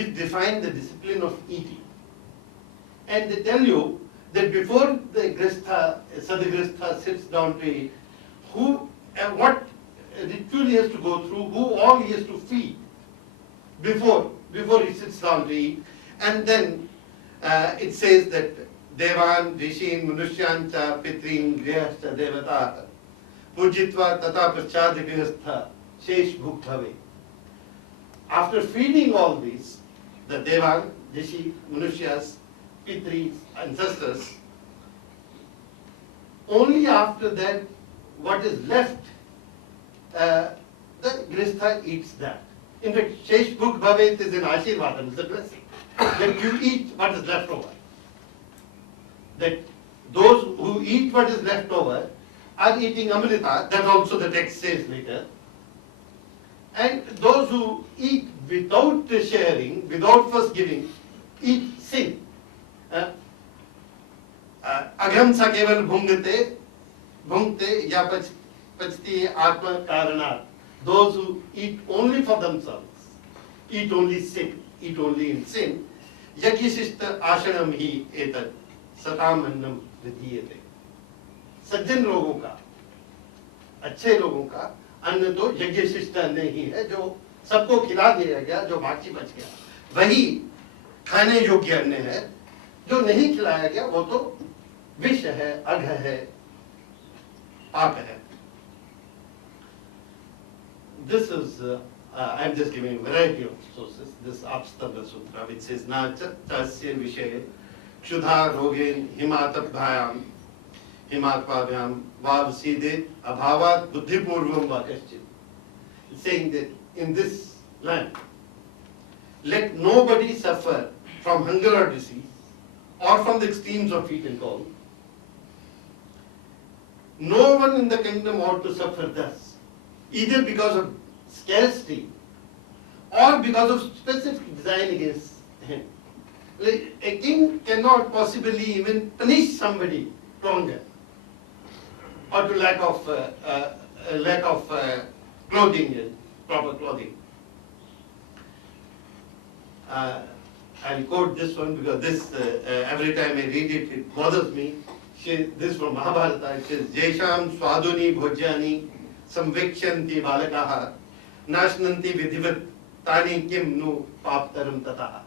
which define the discipline of eating. And they tell you that before the Sadgristha sits down to eat, what ritual he has to go through, who all he has to feed before he sits down to eat. And then it says that Devan, Rishin, Manushyan cha, Pitrin, Grihastha, Devata, Pujitva, Tata Prachad Grihastha, Shesh Bhuk Bhave. After feeding all these, the Devan, Rishi, Manushas, Pitris, ancestors, only after that, what is left, the Grihastha eats that. In fact, Shesh Bhuk Bhavet is an Ashirvadam, it's a blessing. That you eat what is left over. That those who eat what is left over are eating Amrita, that also the text says later. And those who eat without sharing, without first giving, eat sin. Agham sa keval bhungte ya pachti atma karanat. Those who eat only for themselves, eat only sin, eat only in sin. Yagyasishta ashanam hi etat satam annam vidhiyate. सज्जन लोगों का, अच्छे लोगों का अन्न तो यज्ञशिष्ट अन्न ही है, जो सबको खिला दिया गया, जो बाकी बच गया वही खाने योग्य अन्न है. जो नहीं खिलाया गया वो तो विष है, अघ है, पाप है. This is I am just giving a variety of sources. This Apstambha Sutra, which says na tasya vishaye क्षुधा रोगेन हिमातभ्याम हिमात्वाभ्याम vav सीधे अभावात बुद्धिपूर्वम वा कश्चित. Saying that in this land, let nobody suffer from hunger or disease, or from the extremes of heat and cold. No one in the kingdom ought to suffer thus, either because of scarcity or because of specific design against him. Like a king cannot possibly even punish somebody to hunger or to lack of clothing and proper clothing. I'll quote this one because this every time I read it, it bothers me. This from Mahabharata. It says, "Jesham swaduni bhojyani samvekshanti balakaha nashnanti vidhivat tani kim nu paptaram tataha."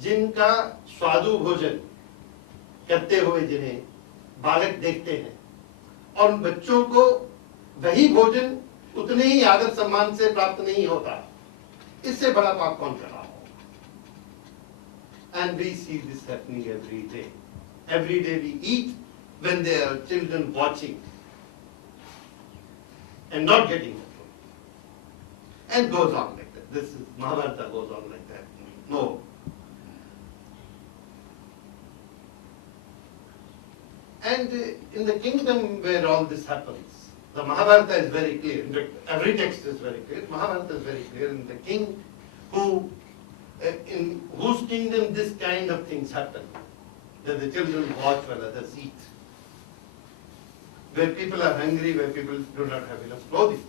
जिनका स्वादु भोजन करते हुए जिन्हें बालक देखते हैं और उन बच्चों को वही भोजन उतने ही आदर सम्मान से प्राप्त नहीं होता, इससे बड़ा पाप कौन कर रहा होगा? And we see this happening every day. Every day we eat when there are children watching and not getting the food. And goes on like that. This is Mahabharata goes on like that. No. And in the kingdom where all this happens, the Mahabharata is very clear. In fact, every text is very clear. Mahabharata is very clear. In the king who, in whose kingdom this kind of things happen, that the children watch while others eat, where people are hungry, where people do not have enough clothing.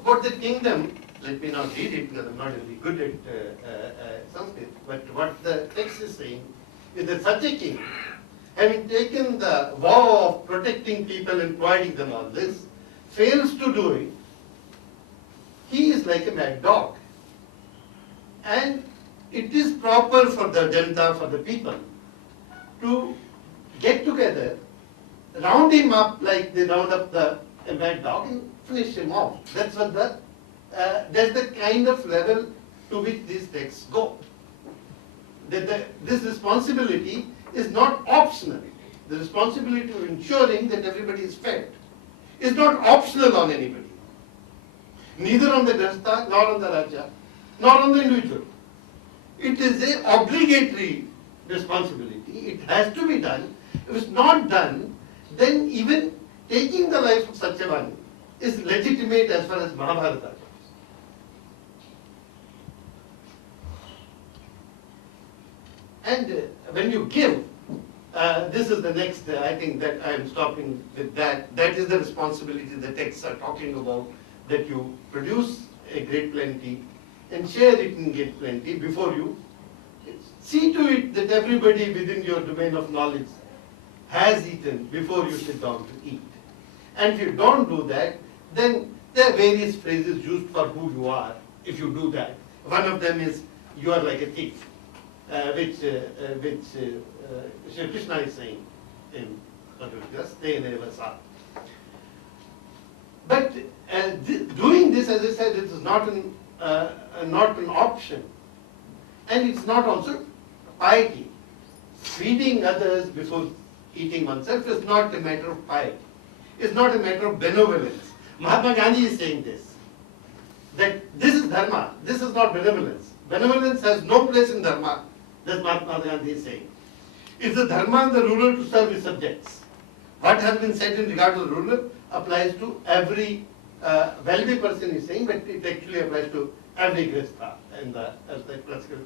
About the kingdom, let me not read it because I'm not really good at Sanskrit, but what the text is saying is that such a king, having taken the vow of protecting people and providing them all this, fails to do it, he is like a mad dog. And it is proper for the janta, for the people, to get together, round him up like they round up the mad dog and finish him off. That's what that's the kind of level to which these texts go. This responsibility is not optional. The responsibility of ensuring that everybody is fed is not optional on anybody. Neither on the Grihastha, nor on the Raja, nor on the individual. It is an obligatory responsibility. It has to be done. If it's not done, then even taking the life of such a one is legitimate as far as Mahabharata goes. And when you give, this is the next, I think that I am stopping with that. That is the responsibility the texts are talking about, that you produce a great plenty and share it and get plenty before you. See to it that everybody within your domain of knowledge has eaten before you sit down to eat. And if you don't do that, then there are various phrases used for who you are if you do that. One of them is, you are like a thief, which Shri Krishna is saying in Bhagavad. But doing this, as I said, it is not an option. And it's not also piety. Feeding others before eating oneself is not a matter of piety. It's not a matter of benevolence. Mahatma Gandhi is saying this, that this is dharma, this is not benevolence. Benevolence has no place in dharma, that's Mahatma Gandhi is saying. It's the dharma and the ruler to serve his subjects. What has been said in regard to the ruler applies to every wealthy person is saying, but it actually applies to every grihastha in the classical